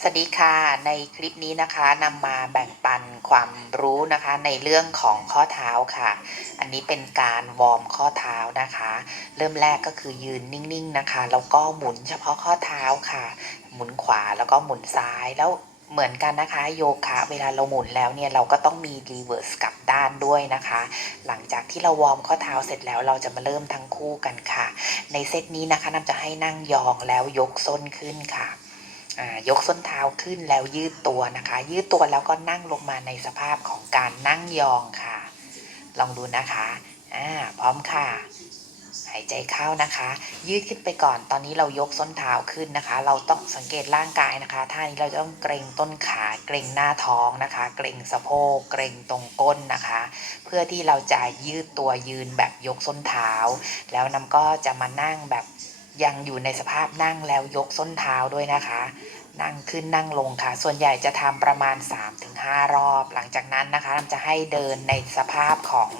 สวัสดีค่ะ ในคลิปนี้นะคะนำมาแบ่งปันความรู้นะคะในเรื่องของข้อเท้าค่ะ อันนี้เป็นการวอร์มข้อเท้านะคะ เริ่มแรกก็คือยืนนิ่งๆนะคะ แล้วก็หมุนเฉพาะข้อเท้าค่ะ หมุนขวาแล้วก็หมุนซ้ายแล้วเหมือนกันนะคะโยคะเวลาเราหมุนแล้วเนี่ยเราก็ต้องมีรีเวิร์สกลับด้านด้วยนะคะ หลังจากที่เราวอร์มข้อเท้าเสร็จแล้วเราจะมาเริ่มทั้งคู่กันค่ะ ในเซตนี้นะคะนำจะให้นั่งยองแล้วยกส้นขึ้นค่ะ ยกส้นเท้าขึ้นแล้วยืดตัวนะคะ ยืดตัวแล้วก็นั่งลงมาในสภาพของการนั่งยองค่ะ ลองดูนะคะอ่าพร้อมค่ะ หายใจเข้านะคะ ยืดขึ้นไปก่อน ตอนนี้เรายกส้นเท้าขึ้นนะคะ เราต้องสังเกตร่างกายนะคะ ท่านี้เราจะต้องเกรงต้นขา เกรงหน้าท้องนะคะ เกรงสะโพก เกรงตรงก้นนะคะ เพื่อที่เราจะยืดตัวยืนแบบยกส้นเท้า แล้วนำก็จะมานั่งแบบ ยังอยู่ในสภาพนั่งแล้วยกส้นเท้าด้วยนะคะ นั่งขึ้นนั่งลงค่ะ ส่วนใหญ่จะทำประมาณ 3-5 รอบ หลังจากนั้นนะคะนำจะให้เดินในสภาพของ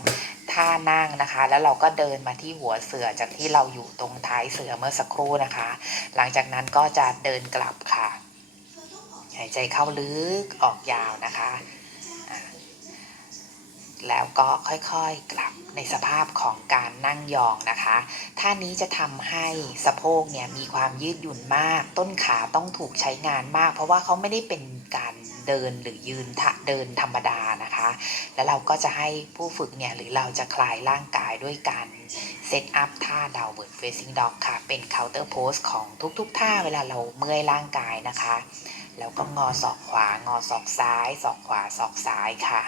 ท่านั่งนะคะ แล้วเราก็เดินมาที่หัวเสือจากที่เราอยู่ตรงท้ายเสือเมื่อสักครู่นะคะ หลังจากนั้นก็จะเดินกลับค่ะ หายใจเข้าลึกออกยาวนะคะ แล้วก็ค่อยๆกลับในสภาพของการนั่งยองนะคะท่านี้จะทำให้สะโพกเนี่ยมีความยืดหยุ่นมาก ต้นขาต้องถูกใช้งานมาก เพราะว่าเขาไม่ได้เป็นการเดินหรือยืนทะเดินธรรมดานะ คะ แล้วเราก็จะให้ผู้ฝึกเนี่ยหรือเราจะคลายร่างกายด้วยการเซตอัพท่าดาวเวิร์ดเฟซิ่งด็อกค่ะ เป็นเคาน์เตอร์โพสของทุกๆ ท่าเวลาเราเมื่อยร่างกายนะคะ แล้วก็งอศอกขวา งอศอกซ้าย ศอกขวา ศอกซ้ายค่ะ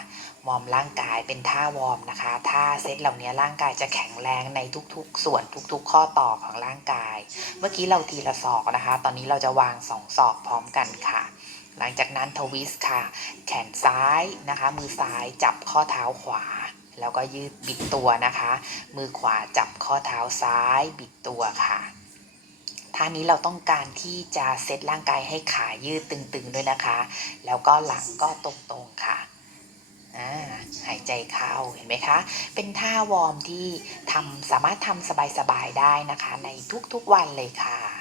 วอร์มร่างกายเป็นท่าวอร์มนะคะ ท่าเซตเหล่านี้ร่างกายจะแข็งแรงในทุกๆ ส่วนทุกๆ ข้อต่อของร่างกาย เมื่อกี้เราทีละศอกนะคะ ตอนนี้เราจะวางสองศอกพร้อมกันค่ะ หลังจากนั้นทวิสต์ค่ะ แขนซ้ายนะคะ มือซ้ายจับข้อเท้าขวา แล้วก็ยืดบิดตัวนะคะ มือขวาจับข้อเท้าซ้ายบิดตัวค่ะท่านี้เราต้องการที่จะเซตร่างกายให้ขายืดตึงๆด้วยนะคะ แล้วก็หลังก็ตรงๆค่ะหายใจเข้าเห็นไหมคะ เป็นท่าวอร์มที่ทำสามารถทำสบายๆได้นะคะ ในทุกๆวันเลยค่ะ